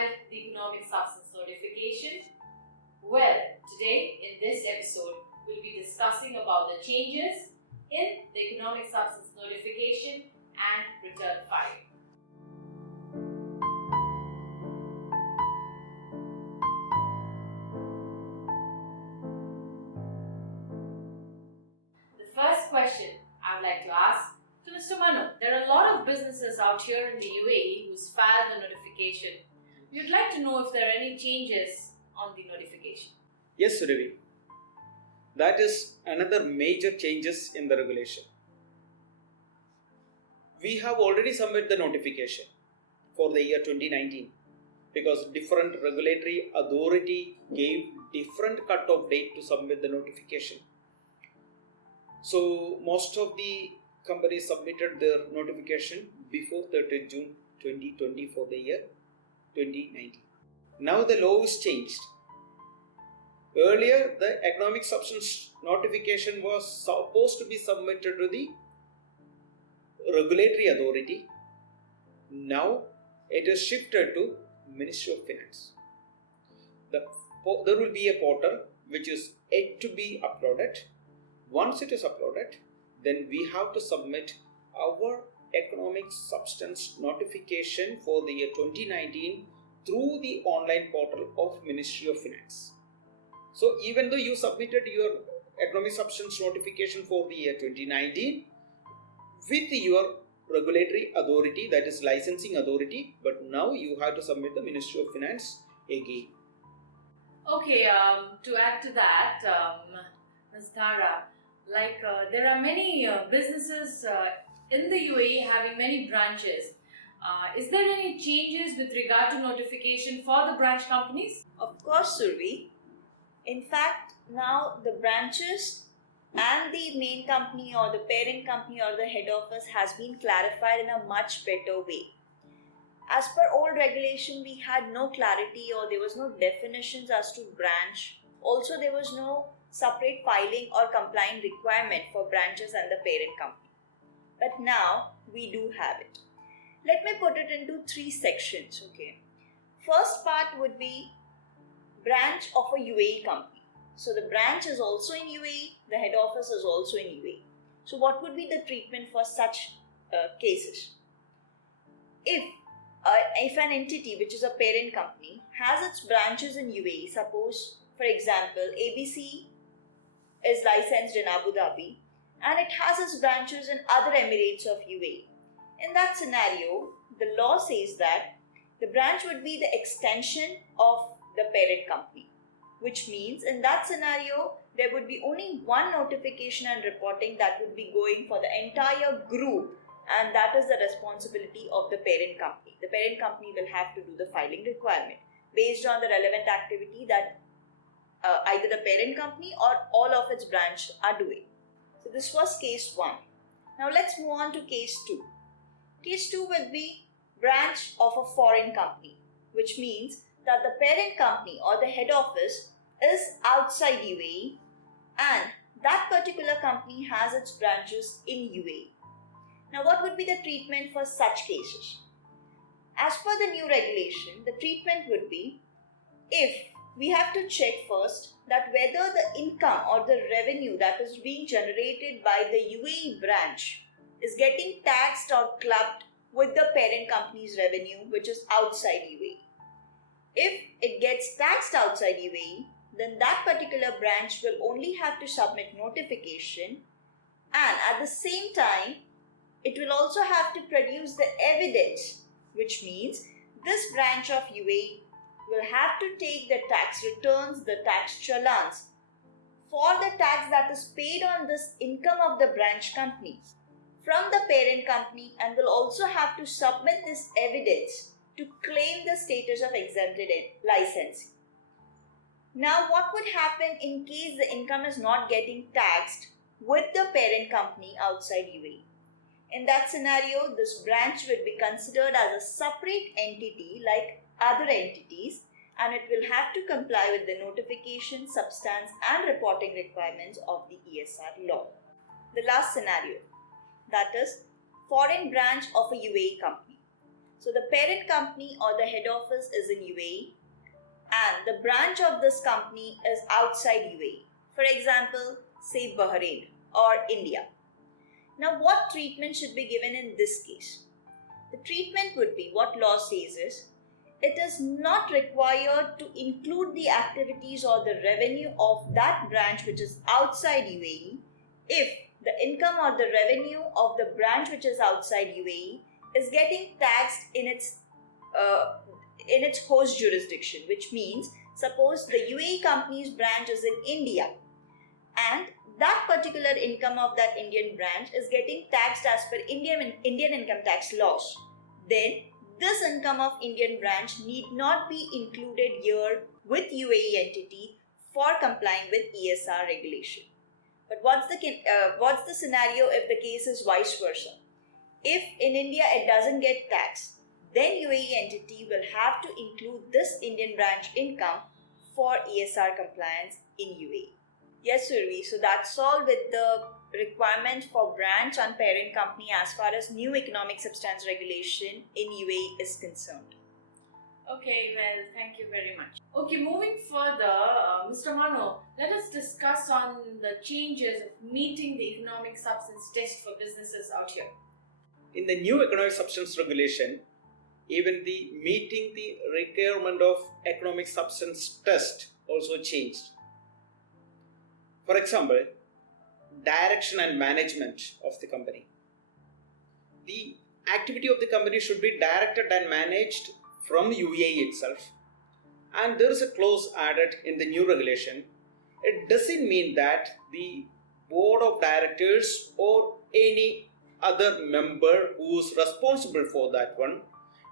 filed the economic substance notification? Well, today in this episode, we'll be discussing about the changes in the economic substance notification and return file. The first question I would like to ask to Mr. Manu. There are a lot of businesses out here in the UAE who's filed the notification. We'd like to know if there are any changes on the notification. Yes, Ravi. That is another major changes in the regulation. We have already submitted the notification for the year 2019 because different regulatory authority gave different cut-off date to submit the notification. So most of the companies submitted their notification before 30th June 2020 for the year 2019. Now the law is changed. Earlier, the economic substance notification was supposed to be submitted to the regulatory authority. Now it is shifted to Ministry of Finance. There will be a portal which is yet to be uploaded. Once it is uploaded, then we have to submit our economic substance notification for the year 2019 through the online portal of Ministry of Finance. So even though you submitted your economic substance notification for the year 2019 with your regulatory authority, that is licensing authority, but now you have to submit the Ministry of Finance again. Okay, to add to that, Ms. Dhara, there are many businesses in the UAE having many branches. Is there any changes with regard to notification for the branch companies? Of course, Survi. In fact, now the branches and the main company or the parent company or the head office has been clarified in a much better way. As per old regulation, we had no clarity or there was no definitions as to branch. Also, there was no separate filing or compliant requirement for branches and the parent company. But now we do have it. Let me put it into three sections. Okay. First part would be branch of a UAE company. So the branch is also in UAE, the head office is also in UAE. So what would be the treatment for such cases? If an entity which is a parent company has its branches in UAE, suppose for example ABC is licensed in Abu Dhabi and it has its branches in other Emirates of UAE. In that scenario, the law says that the branch would be the extension of the parent company, which means in that scenario, there would be only one notification and reporting that would be going for the entire group, and that is the responsibility of the parent company. The parent company will have to do the filing requirement based on the relevant activity that either the parent company or all of its branch are doing. So this was case 1. Now let's move on to case 2. Case 2 will be branch of a foreign company, which means that the parent company or the head office is outside UAE and that particular company has its branches in UAE. Now what would be the treatment for such cases? As per the new regulation, the treatment would be, if we have to check first that whether the income or the revenue that is being generated by the UAE branch is getting taxed or clubbed with the parent company's revenue which is outside UAE. If it gets taxed outside UAE, then that particular branch will only have to submit notification, and at the same time, it will also have to produce the evidence, which means this branch of UAE will have to take the tax returns, the tax challans for the tax that is paid on this income of the branch company from the parent company, and will also have to submit this evidence to claim the status of exempted licensee. Now what would happen in case the income is not getting taxed with the parent company outside UAE? In that scenario, this branch will be considered as a separate entity like other entities, and it will have to comply with the notification, substance and reporting requirements of the ESR law. The last scenario, that is foreign branch of a UAE company. So the parent company or the head office is in UAE and the branch of this company is outside UAE. For example, say Bahrain or India. Now what treatment should be given in this case? The treatment would be, what law says is, it is not required to include the activities or the revenue of that branch which is outside UAE if the income or the revenue of the branch which is outside UAE is getting taxed in its host jurisdiction, which means suppose the UAE company's branch is in India and that particular income of that Indian branch is getting taxed as per Indian income tax laws. Then this income of Indian branch need not be included here with UAE entity for complying with ESR regulation. But what's the scenario if the case is vice versa? If in India it doesn't get taxed, then UAE entity will have to include this Indian branch income for ESR compliance in UAE. Yes, Survi. So that's all with the requirement for branch and parent company as far as new economic substance regulation in UAE is concerned. Okay, well, thank you very much. Okay, moving further, Mr. Manu, let us discuss on the changes of meeting the economic substance test for businesses out here. In the new economic substance regulation, even the meeting the requirement of economic substance test also changed. For example, direction and management of the company. The activity of the company should be directed and managed from UAE itself, and there is a clause added in the new regulation. It doesn't mean that the board of directors or any other member who is responsible for that one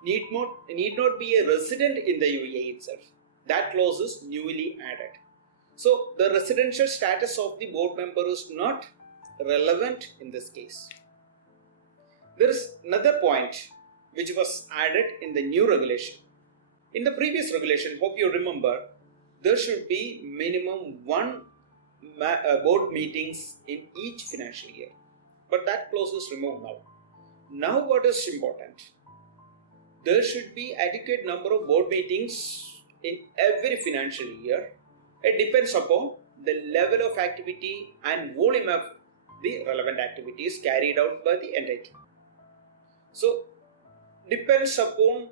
need not be a resident in the UAE itself. That clause is newly added. So the residential status of the board member is not relevant in this case. There is another point which was added in the new regulation. In the previous regulation, hope you remember, there should be minimum one board meetings in each financial year. But that clause is removed now. Now what is important? There should be adequate number of board meetings in every financial year. It depends upon the level of activity and volume of the relevant activities carried out by the entity. So, depends upon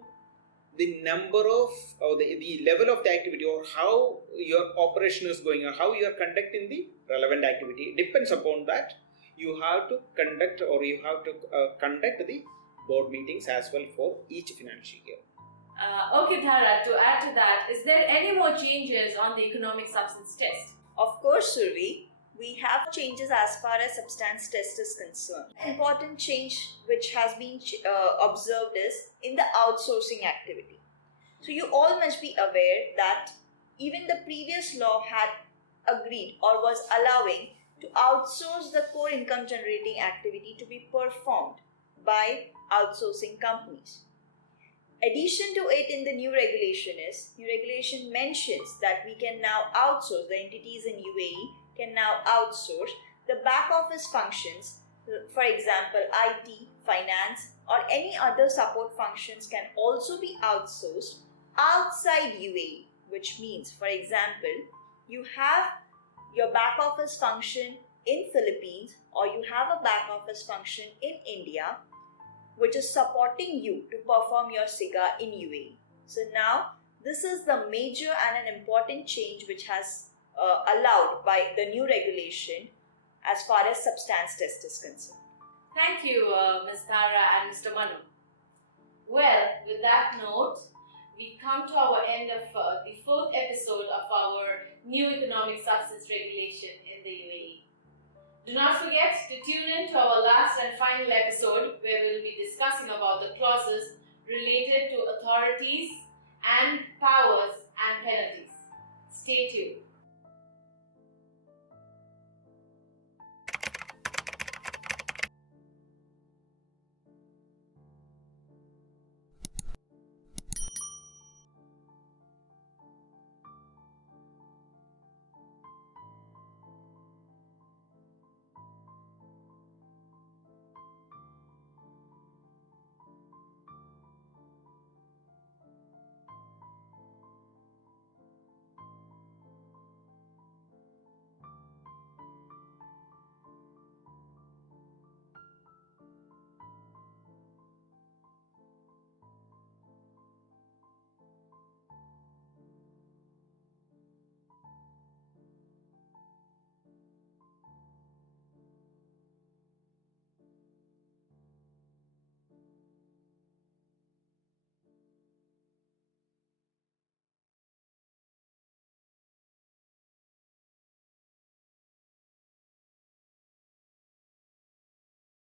the number of or the level of the activity or how your operation is going or how you are conducting the relevant activity. Depends upon that you have to conduct the board meetings as well for each financial year. Okay, Dhara, to add to that, is there any more changes on the economic substance test? Of course, Survi, we have changes as far as substance test is concerned. An important change which has been observed is in the outsourcing activity. So you all must be aware that even the previous law had agreed or was allowing to outsource the core income generating activity to be performed by outsourcing companies. Addition to it in the new regulation mentions that we can now outsource, the entities in UAE can now outsource the back office functions, for example IT, finance or any other support functions can also be outsourced outside UAE, which means, for example, you have your back office function in Philippines or you have a back office function in India which is supporting you to perform your SIGA in UAE. So now this is the major and an important change which has allowed by the new regulation as far as substance test is concerned. Thank you, Ms. Dhara and Mr. Manu. Well, with that note, we come to our end of the fourth episode of our new economic substance regulation in the UAE. Do not forget to tune in to our last and final episode where we will be discussing about the clauses related to authorities and powers and penalties. Stay tuned.